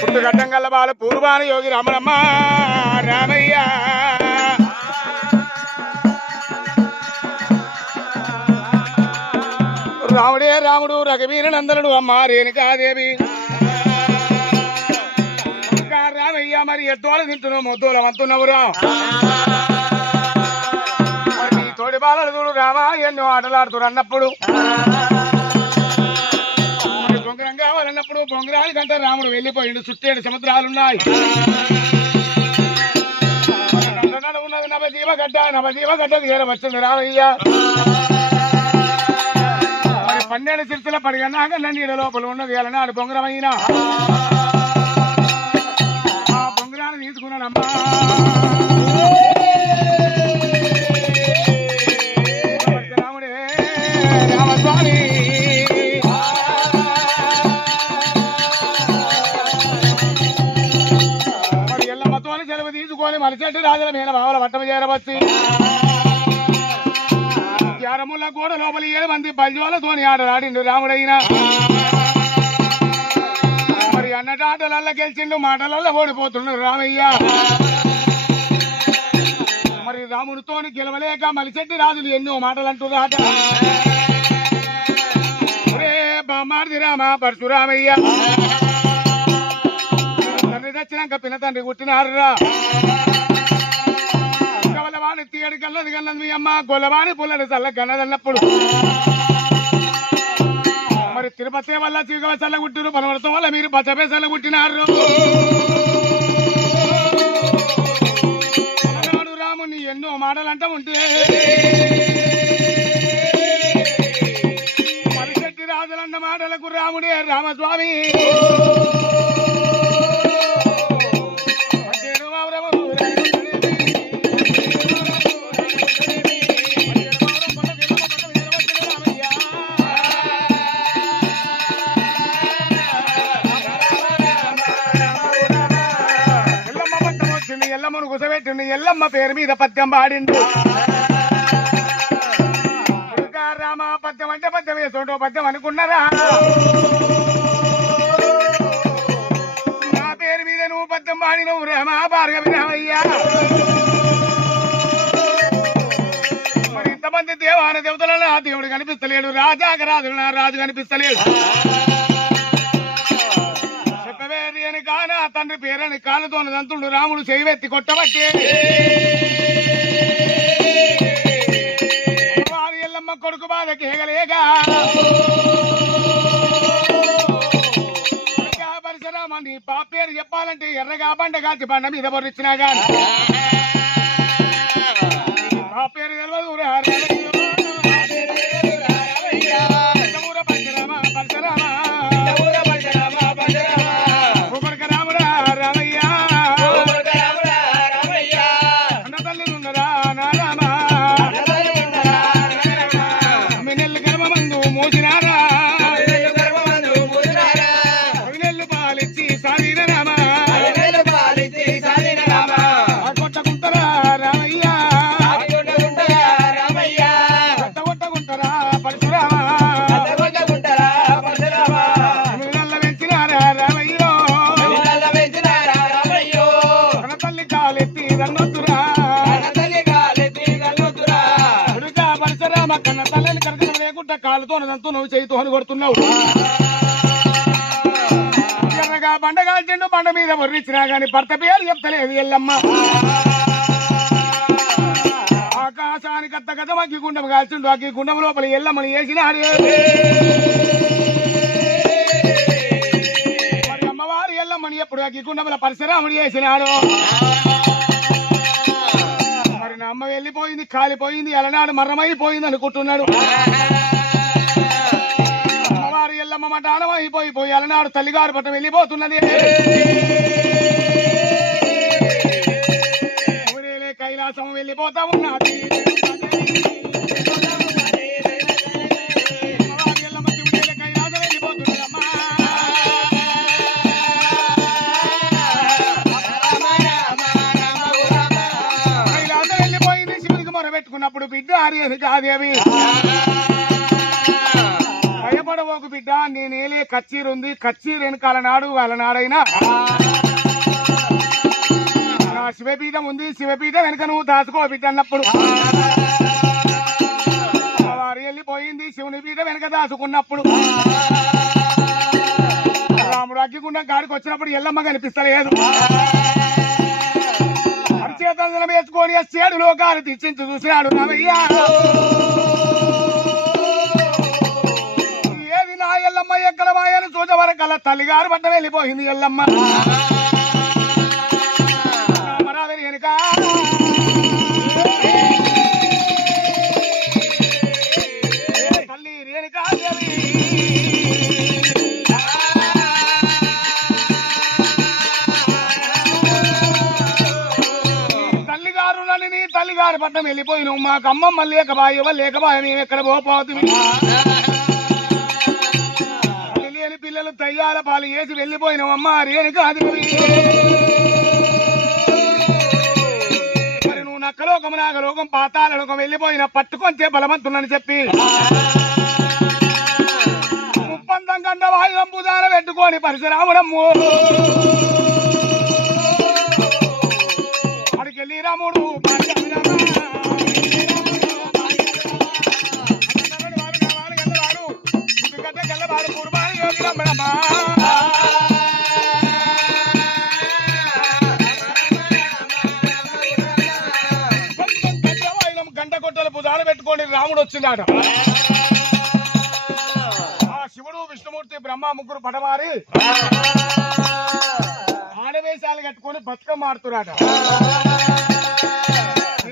పుట్టుగడ్డం గల్ల బాల పూర్వాన యోగి రమణమ్మ రామయ్య రాముడే రాముడు రఘువీర నందనుడు అమ్మ రేణుకాదేవి రామయ్య మరి ఎద్దోలు తింటున్నావు మొద్దోలు అంటున్నావురా తోడి బాలలు చూడు రామా ఎన్నో ఆటలాడుతున్నారు అన్నప్పుడు బొంగరం కావాలన్నప్పుడు బొంగరాలు కంటే రాముడు వెళ్ళిపోయిండు చుట్టేడు సముద్రాలున్నాయి ఉన్నది నవజీవ గడ్డకు చేరవచ్చుంది రామయ్య మరి 12 సిరిసిల పడిగన్నాక నీడ లోపల ఉన్నది అలనాడు బొంగరమైనా ఆ బొంగరాన్ని తీసుకున్నానమ్మా రాముడే రామస్వామి మరి ఎల్లమ్మతోని సెలవు తీసుకొని మలిచెట్టు రాజుల మీద బావల పట్టమ చేరవచ్చు యారముల గోడ లోపల 7 మంది బల్జోలతోని ఆటలాడిండు రాముడైనా మరి అన్నటాటలల్ల గెలిచిండు మాటలల్ల ఓడిపోతుండు రామయ్య మరి రాముడితోని గెలవలేక మలిచెట్టి రాజులు ఎన్నో మాటలు అంటున్నాట రే బామార్ది రామ పరశురామయ్య తండ్రి తెచ్చినాక పిన్న తండ్రి పుట్టినారురా గొల్లవాణి తీయడి కన్నది కన్నది మీ అమ్మ గొల్లవాణి పుల్లడి చల్ల కన్నదన్నప్పుడు మరి తిరుపతి వల్ల చీగవ చల్ల గుట్టిరు పనవడతం వల్ల మీరు పచ్చపే చల్ల గుట్టినారు అలనాడు రాముని ఎన్నో మాటలు అంట ఉంటే మరిచెట్టి రాజులన్న మాటలకు రాముడే రామస్వామి ఎల్లమ్మను కుసబెట్టిండు ఎల్లమ్మ పేరు మీద పద్యం పాడిండు రామ పద్యం అంటే పద్యం వేసోటో పద్యం అనుకున్నారా నా పేరు మీద నువ్వు పద్యం పాడినవు రామ భార్గవి రామయ్యా మరి ఇంతమంది దేవాన దేవతలలో ఆ దేవుడు కనిపిస్తలేడు రాజాక రాజు నా రాజు కనిపిస్తలేడు చెప్పవేది అని కానా తండ్రి పేరని కాలుతో దంతుడు రాముడు చేయవెత్తి కొట్టబట్టి వారి ఎల్లమ్మ కొడుకు బాధకి హేగలేగా పరిసరామా నీ పేరు చెప్పాలంటే ఎర్రగా బండ కాచి బండ మీద బొర్రిచ్చినా గాని ఆ పేరు తెలియదు కాలుతో నువ్వు చేయితో కొడుతున్నావు ఎర్రగా బండ కాల్చిండు బండ మీద వర్రిచ్చినా గాని భర్త పేరు చెప్తలేదు ఎల్లమ్మ ఆకాశానికి అత్త గతం అగ్గి గుండం కాల్చిండు అగ్గి గుండం లోపల ఎల్లమ్మని వేసినాడు మరి అమ్మవారు ఎల్లమ్మని ఎప్పుడు అగ్గి గుండంలో పరశురాముడు వేసినాడు మరి నా అమ్మ వెళ్ళిపోయింది కాలిపోయింది అలనాడు మరణమైపోయింది అనుకుంటున్నాడు ఎల్లమ్మ మటానం అయిపోయి అలనాడు తల్లిగారు పట్టం వెళ్ళిపోతున్నది కైలాసం వెళ్ళిపోతా ఉన్నది కైలాసం వెళ్ళిపోతున్నదమ్మా కైలాసం వెళ్ళిపోయింది శివుడికి మొరబెట్టుకున్నప్పుడు బిడ్డ హరి అని కాదేవి భయపడవోకు బిడ్డ, నేనేలే కచ్చీరుంది, కచ్చీరు వెనకాల నాడు వాళ్ళ నాడైనా నా శివపీఠం ఉంది, శివపీఠం వెనక నువ్వు దాచుకో బిడ్డ అన్నప్పుడు వారు వెళ్ళిపోయింది. శివుని పీఠం వెనక దాచుకున్నప్పుడు రాముడు అగ్గిగుండం కాడికి వచ్చినప్పుడు ఎల్లమ్మ కనిపిస్తలేదు. అరిచేతనం వేసుకొని చేడు లోకాలు తెచ్చించి చూసినాడు రామయ్యా. ఏది నా ఎల్లమ్మ ఎక్కడ మాయని చూచవరకల్లా తల్లిగారు పట్ట వెళ్ళిపోయింది ఎల్లమ్మ. రామరావరి వెనుక తల్లి రేణుకా దేవి తల్లిగారి పట్టం వెళ్ళిపోయినావు. మాకు అమ్మమ్మ లేకబాయ లేకబాయ మేము ఎక్కడ పోతుంది. లేని పిల్లలు తయ్యాల పాలు వేసి వెళ్ళిపోయినావు అమ్మ రేణుకాదేవి. మరి నువ్వు నక్కలోకం నాగలోకం పాతాల లోకం వెళ్ళిపోయిన పట్టుకొంటే బలవంతులని చెప్పి ముప్పందం కంట వాయువం భుజాన పెట్టుకొని పరశురాముడమ్ము అడికెళ్ళి రాముడు గంట కొట్టలు భుజాన పెట్టుకొని రాముడు వచ్చిందాట. ఆ శివుడు విష్ణుమూర్తి బ్రహ్మ ముగ్గురు పడమారి ఆడవేశాలు కట్టుకొని బతుకమ్మ ఆడుతున్నారట.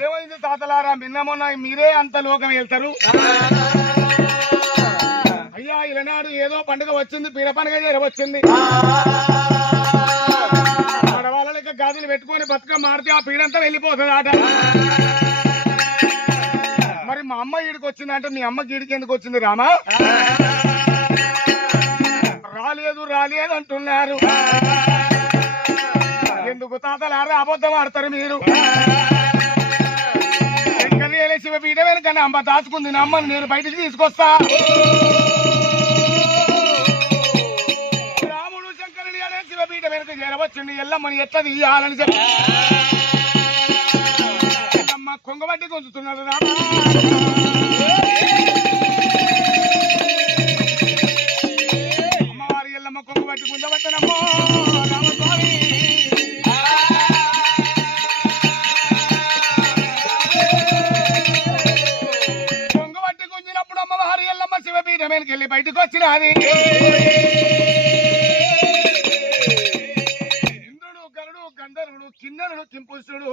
ఏమైంది తాతలారా, నిన్న మొన్న మీరే అంత లోకం వెళ్తారు అయ్యా. ఇలనాడు ఏదో పండుగ వచ్చింది, పీడ పండుగ వచ్చింది. ఆడవాళ్ళ లెక్క గాజులు పెట్టుకొని బతుకమ్మ ఆడితే ఆ పీడంతా వెళ్ళిపోతుంది ఆట. మరి మా అమ్మ ఈడికి వచ్చిందంటే మీ అమ్మ గీడికి ఎందుకు వచ్చింది రామా? రాలేదు రాలేదు అంటున్నారు. ఎందుకు తాతలారా అబద్ధం ఆడతారు మీరు? శివపీఠ వెనకన్నా అమ్మ దాచుకుంది, నా అమ్మని నేను బయటికి తీసుకొస్తా. రాముడు శంకరుని అనే శివపీఠ వెనక చేరవచ్చుండి. ఎల్లమ్మని ఎట్లా తీయాలని చెప్పి అమ్మ కొంగబట్టి కొంచుతున్నాడు రామ. అమ్మవారి ఎల్లమ్మ కొంగబట్టి గుంజబట్టనమ్మో రామస్వామి. శివపీఠం వెళ్ళి బయటకు వచ్చినది. ఇంద్రుడు గరుడు గంధర్వుడు కిన్నరుడు కింపురుషుడు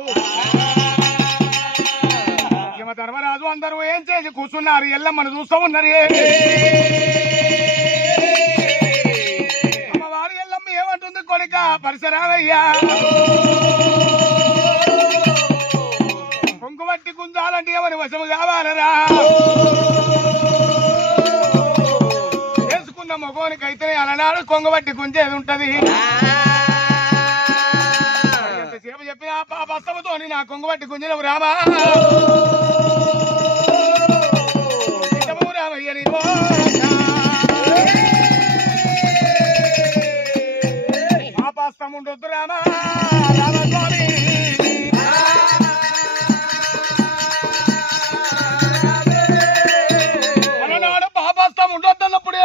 ధర్మరాజు అందరూ ఏం చేసి కూర్చున్నారు. ఎల్లమ్మను చూస్తూ ఉన్నారు. అమ్మవారు ఎల్లమ్మ ఏమంటుంది? కొడుక పరశురామయ్యా, కొంగుబట్టి గుంజాలంటే ఏమని వశము కావాలరా? మగోనికైతే అలనాడు కొంగబట్టి గుంజేది ఉంటది. ఎంతసేపు చెప్పిన పాపస్తముతో నా కొంగబట్టి గుంజినవు రామా. రామయ్య పాపస్తం ఉండొద్దు రామా రామస్వామి. అలనాడు పాపస్తం ఉండొద్దన్నప్పుడే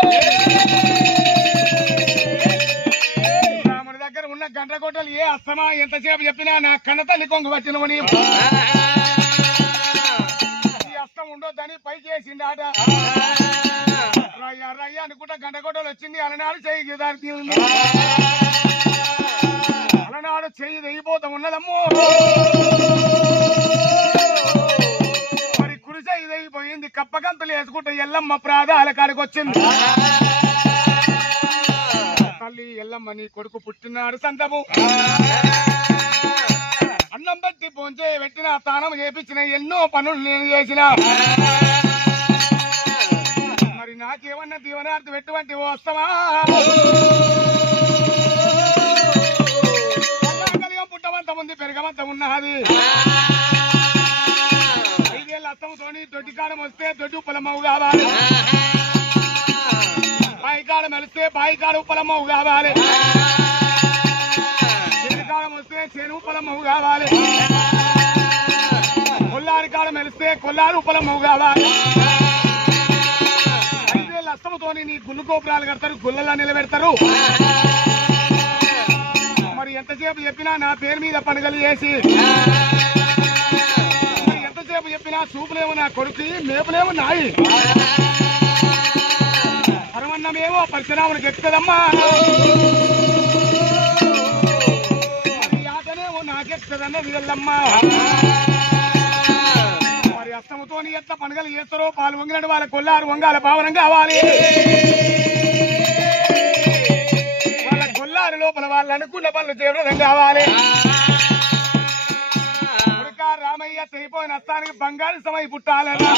రాముడి దగ్గర ఉన్న గండ్రగొట్టలు ఏ అస్తమా ఎంతసేపు చెప్పినా నా కన్న తల్లి కొంగు పట్టినవు నీ అస్తం ఉండొద్దని పైకి వేసిండాట. రయ్య రయ్య అనుకుంటా గండ్రగొట్టలు వచ్చింది. అలనాడు చెయ్యి అలనాడు చెయ్యి తెగిపోతా ఉన్నదమ్మో. మరి కుడి చెయ్యి తెగిపోయింది. కప్పగంతులు వేసుకుంటే ఎల్లమ్మ ప్రాదాల కాడికి వచ్చింది. తల్లి ఎల్లమ్మ నీ కొడుకు పుట్టినాడు సంతము, అన్నం పెట్టి పోంచే పెట్టిన తానం చేపించిన ఎన్నో పనులు నేను చేసిన. మరి నాకేమన్నా దీవనార్థం ఎటువంటి వస్తావా? పుట్టమంత ఉంది పెరగమంత ఉన్నది. 5 ఏళ్ళ అత్తముతోని దొడ్డి కాలం వస్తే దొడ్డు పొలమవు కావాలి. బాయికాడ మెలిస్తే బాయికాడ ఉప్పలమ్మవు కావాలి, చెరుకాలం వస్తే చేను ఉప్పలమ్మవు కావాలి, కొల్లారి కాడ మెలిస్తే కొల్లారు ఉప్పలమ్మవు కావాలి. ఐదేళ్ళ అస్తముతోని నీ గుళ్ళు గోపురాలు కడతారు, గుళ్ళలా నిలబెడతారు. మరి ఎంతసేపు చెప్పినా నా పేరు మీద పండుగలు చేసి, ఎంతసేపు చెప్పినా చూపులేమో నా కొడుకు, మేపులేమో నాయి, పరమన్నమేమో పరశురామునికి ఎక్కుతుందమ్మా, ఆటనేమో నాకెక్కుతుందన్న వీళ్ళమ్మా. మరి అస్తముతో ఎట్లా పండుగలు చేస్తారో పాలు వంగినట్టు వాళ్ళ కొల్లారు వంగాల పావనం కావాలి. వాళ్ళ కొల్లారు లోపల వాళ్ళు అనుకున్న పనులు చేయడం కావాలి. రామయ్య తెగిపోయిన అస్తానికి బంగారు సమై పుట్టాలన్నా,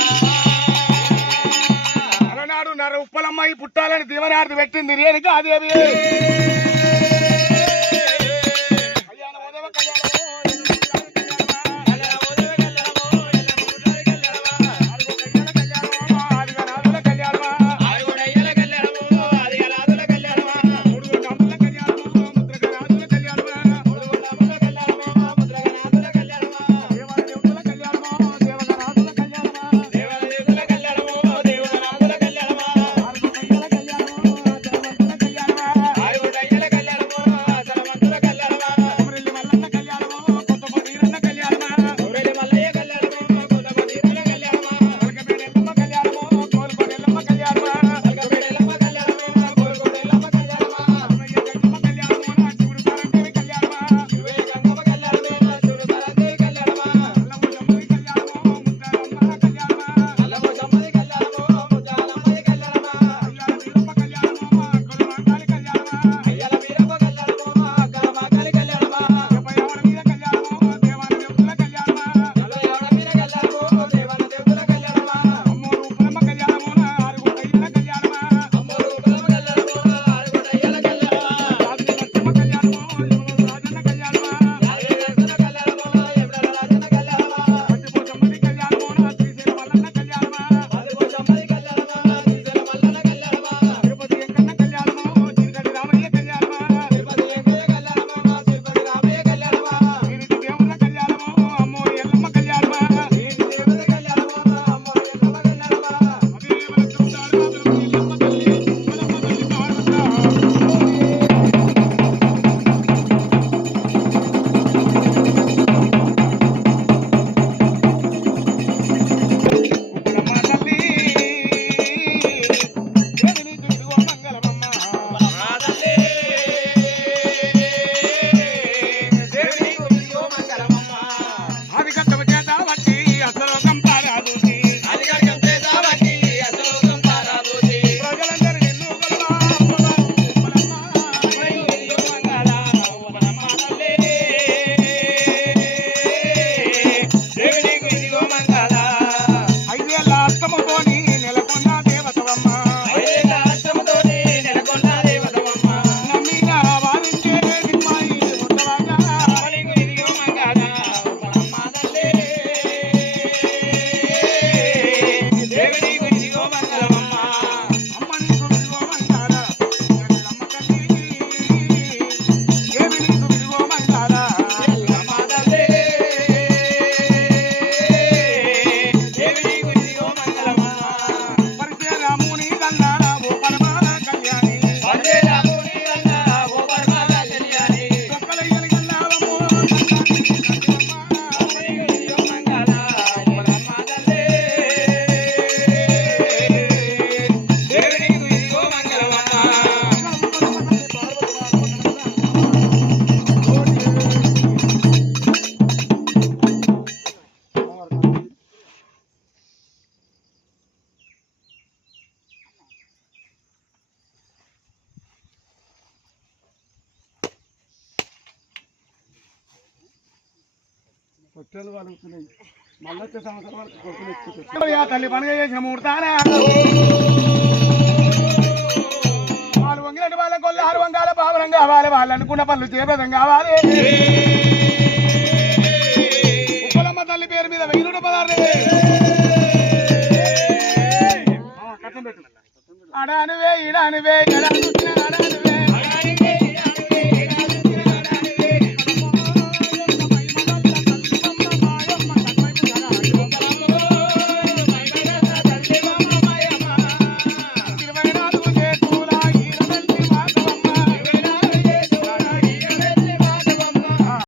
అలనాడు నర ఉప్పలమ్మాయి పుట్టాలని దీవనార్థి పెట్టింది రేణుకాదేవి. పొట్టలు వలుగుతున్నాయి. మళ్ళీ వచ్చే సంవత్సరం వరకు కొడుకులు ఎక్కువ తల్లి పండుగ చేసిన ముహూర్తానే వాళ్ళు వంగినట్టు వాళ్ళ కొల్ల ఆరు వంగాల పావనం కావాలి, వాళ్ళు అనుకున్న పనులు చేపదం కావాలి. ఉప్పలమ్మ తల్లి పేరు మీద 1000 రూపాయలు కట్టం పెట్టు. అడానువే ఇడానువే ఎడా చూసినా